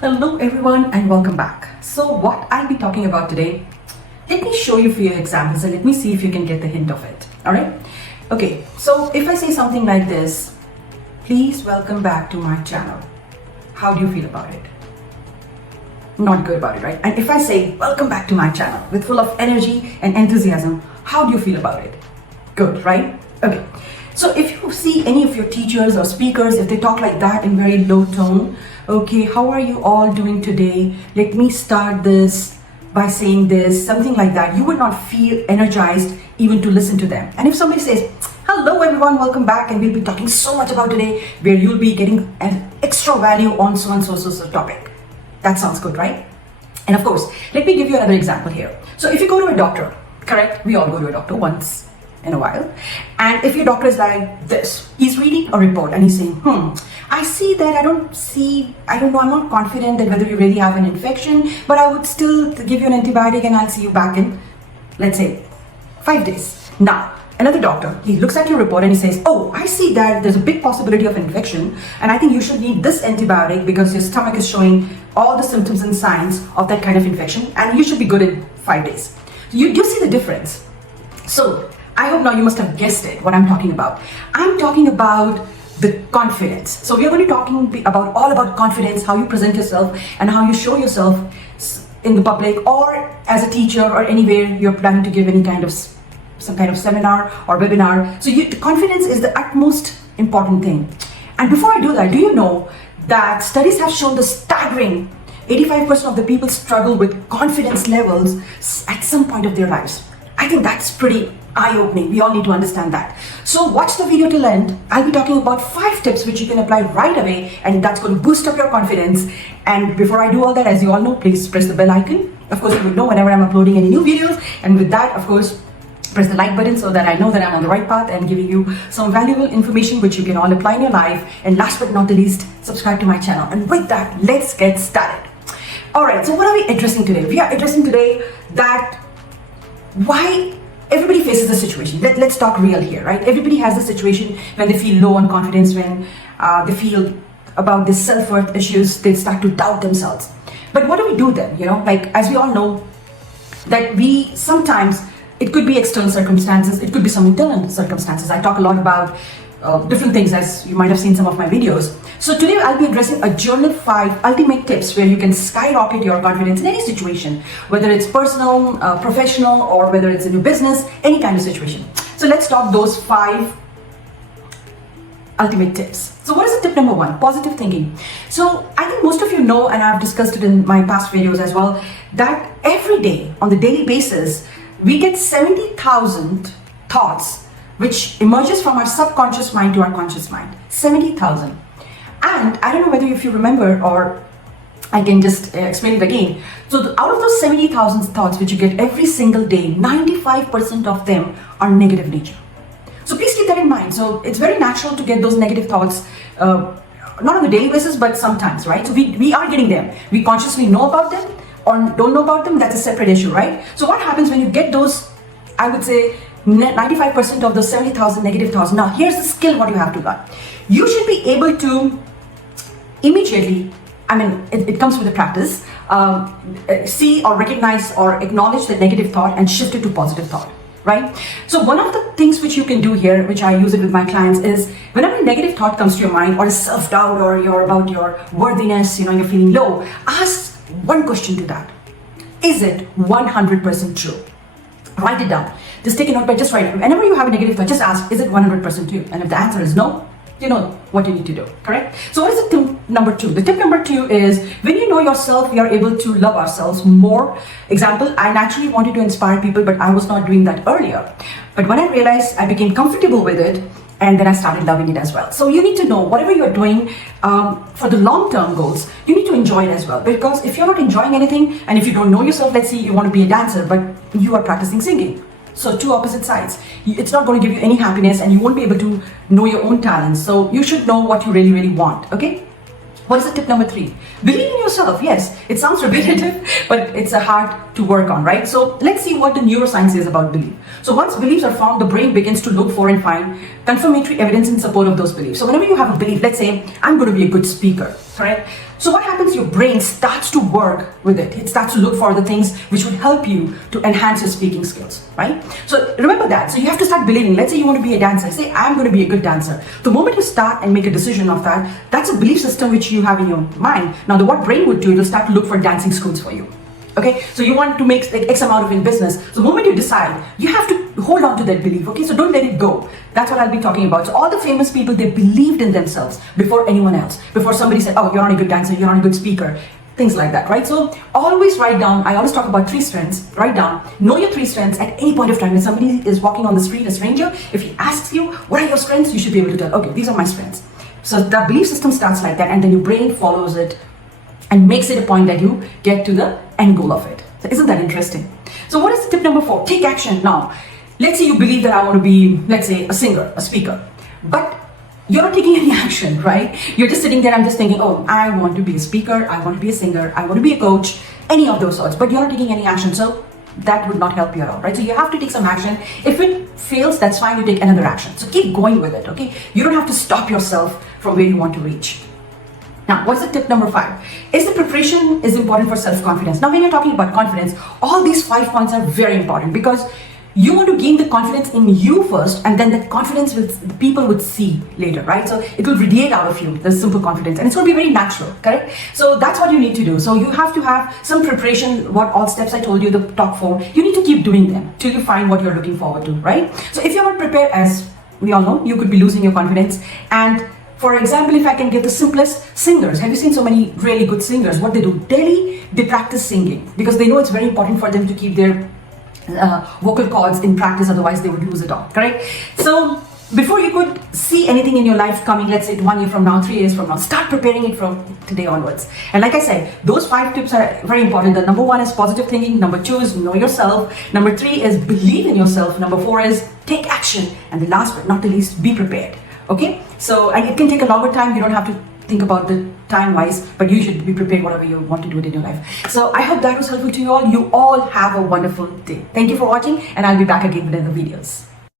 Hello everyone and welcome back. So what I'll be talking about today, let me show you a few examples and let me see if you can get the hint of it. Alright? Okay, so if I say something like this, please welcome back to my channel. How do you feel about it? Not good about it, right? And if I say welcome back to my channel with full of energy and enthusiasm, how do you feel about it? Good, right? Okay. So if you see any of your teachers or speakers, if they talk like that in very low tone, okay, how are you all doing today? Let me start this by saying this, something like that. You would not feel energized even to listen to them. And if somebody says, hello everyone, welcome back, and we'll be talking so much about today where you'll be getting an extra value on so and so topic. That sounds good, right? And of course, let me give you another example here. So if you go to a doctor, correct? We all go to a doctor once in a while. And if your doctor is like this, he's reading a report and he's saying, I see that I don't know, I'm not confident that whether you really have an infection, but I would still give you an antibiotic and I'll see you back in, let's say, 5 days. Now, another doctor, he looks at your report and he says, oh, I see that there's a big possibility of infection and I think you should need this antibiotic because your stomach is showing all the symptoms and signs of that kind of infection and you should be good in 5 days. You see the difference. So, I hope now you must have guessed it, what I'm talking about. I'm talking about the confidence. So we are going to be talking about all about confidence, how you present yourself and how you show yourself in the public or as a teacher or anywhere you're planning to give any kind of some kind of seminar or webinar. So the confidence is the utmost important thing. And before I do that, do you know that studies have shown the staggering 85% of the people struggle with confidence levels at some point of their lives. I think that's pretty eye-opening. We all need to understand that. So watch the video till end. I'll be talking about 5 tips which you can apply right away and that's going to boost up your confidence. And before I do all that, as you all know, please press the bell icon. Of course, you will know whenever I'm uploading any new videos. And with that, of course, press the like button so that I know that I'm on the right path and giving you some valuable information which you can all apply in your life. And last but not the least, subscribe to my channel. And with that, let's get started. Alright, so what are we addressing today? We are addressing today that why everybody faces the situation. Let's talk real here, right? Everybody has the situation when they feel low on confidence, when they feel about this self-worth issues, they start to doubt themselves. But what do we do then? You know, like as we all know that we sometimes, it could be external circumstances, it could be some internal circumstances. I talk a lot about different things as you might have seen some of my videos. So today I'll be addressing a journal 5 ultimate tips where you can skyrocket your confidence in any situation, whether it's personal, professional, or whether it's in your business, any kind of situation. So let's talk those 5 ultimate tips. So what is the tip number 1? Positive thinking. So I think most of you know, and I've discussed it in my past videos as well, that every day on the daily basis, we get 70,000 thoughts which emerges from our subconscious mind to our conscious mind. 70,000. And I don't know whether if you remember or I can just explain it again. So out of those 70,000 thoughts which you get every single day, 95% of them are negative nature. So please keep that in mind. So it's very natural to get those negative thoughts, not on a daily basis, but sometimes, right? So we are getting them. We consciously know about them or don't know about them. That's a separate issue, right? So what happens when you get those, I would say, 95% of those 70,000 negative thoughts. Now, here's the skill what you have to learn. You should be able to immediately, I mean, it comes with the practice, see or recognize or acknowledge the negative thought and shift it to positive thought, right? So one of the things which you can do here, which I use it with my clients, is whenever a negative thought comes to your mind or self-doubt or you're about your worthiness, you know, you're feeling low, ask one question to that. Is it 100% true? Write it down. Just take a note, but just write it. Whenever you have a negative thought, just ask, is it 100% true? And if the answer is no, you know what you need to do, correct? So what is the tip number 2? The tip number 2 is when you know yourself, we are able to love ourselves more. Example, I naturally wanted to inspire people, but I was not doing that earlier. But when I realized I became comfortable with it, and then I started loving it as well. So you need to know whatever you're doing for the long-term goals, you need to enjoy it as well. Because if you're not enjoying anything, and if you don't know yourself, let's say you want to be a dancer, but you are practicing singing. So two opposite sides. It's not going to give you any happiness and you won't be able to know your own talents. So you should know what you really, really want, okay? What is the tip number 3? Believe in yourself. Yes, it sounds repetitive, but it's hard to work on, right? So let's see what the neuroscience says about belief. So once beliefs are formed, the brain begins to look for and find confirmatory evidence in support of those beliefs. So whenever you have a belief, let's say, I'm going to be a good speaker, right? So what happens? Your brain starts to work with it. It starts to look for the things which would help you to enhance your speaking skills, right? So remember that. So you have to start believing. Let's say you want to be a dancer. Say, I'm going to be a good dancer. The moment you start and make a decision of that, that's a belief system which you have in your mind. Now, what brain would do, it'll start to look for dancing schools for you. Okay, so you want to make like X amount of in business. So the moment you decide, you have to hold on to that belief. Okay, so don't let it go. That's what I'll be talking about. So all the famous people, they believed in themselves before anyone else. Before somebody said, oh, you're not a good dancer, you're not a good speaker. Things like that, right? So always write down, I always talk about 3 strengths. Write down, know your 3 strengths at any point of time. When somebody is walking on the street, a stranger, if he asks you, what are your strengths? You should be able to tell, okay, these are my strengths. So the belief system starts like that, and then your brain follows it and makes it a point that you get to the end goal of it. So isn't that interesting? So what is tip number 4? Take action. Now, let's say you believe that I want to be, let's say, a singer, a speaker, but you're not taking any action, right? You're just sitting there and just thinking, oh, I want to be a speaker, I want to be a singer, I want to be a coach, any of those sorts, but you're not taking any action. So that would not help you at all, right? So you have to take some action. If it fails, that's fine, you take another action. So keep going with it, okay? You don't have to stop yourself from where you want to reach. Now, what's the tip number 5? Is the preparation is important for self-confidence. Now, when you're talking about confidence, all these 5 points are very important because you want to gain the confidence in you first, and then that confidence the people would see later, right? So it will radiate out of you, the simple confidence, and it's going to be very natural, correct? So that's what you need to do. So you have to have some preparation, what all steps I told you, the top 4, you need to keep doing them till you find what you're looking forward to, right? So if you're not prepared, as we all know, you could be losing your confidence. And for example, if I can give the simplest, singers. Have you seen so many really good singers? What they do daily, they practice singing because they know it's very important for them to keep their vocal cords in practice, otherwise they would lose it all, correct? So before you could see anything in your life coming, let's say 1 year from now, 3 years from now, start preparing it from today onwards. And like I said, those 5 tips are very important. The number 1 is positive thinking. Number 2 is know yourself. Number 3 is believe in yourself. Number 4 is take action. And the last but not the least, be prepared. Okay, so and it can take a longer time. You don't have to think about the time wise, but you should be prepared whatever you want to do it in your life. So I hope that was helpful to you all. You all have a wonderful day. Thank you for watching, and I'll be back again with other videos.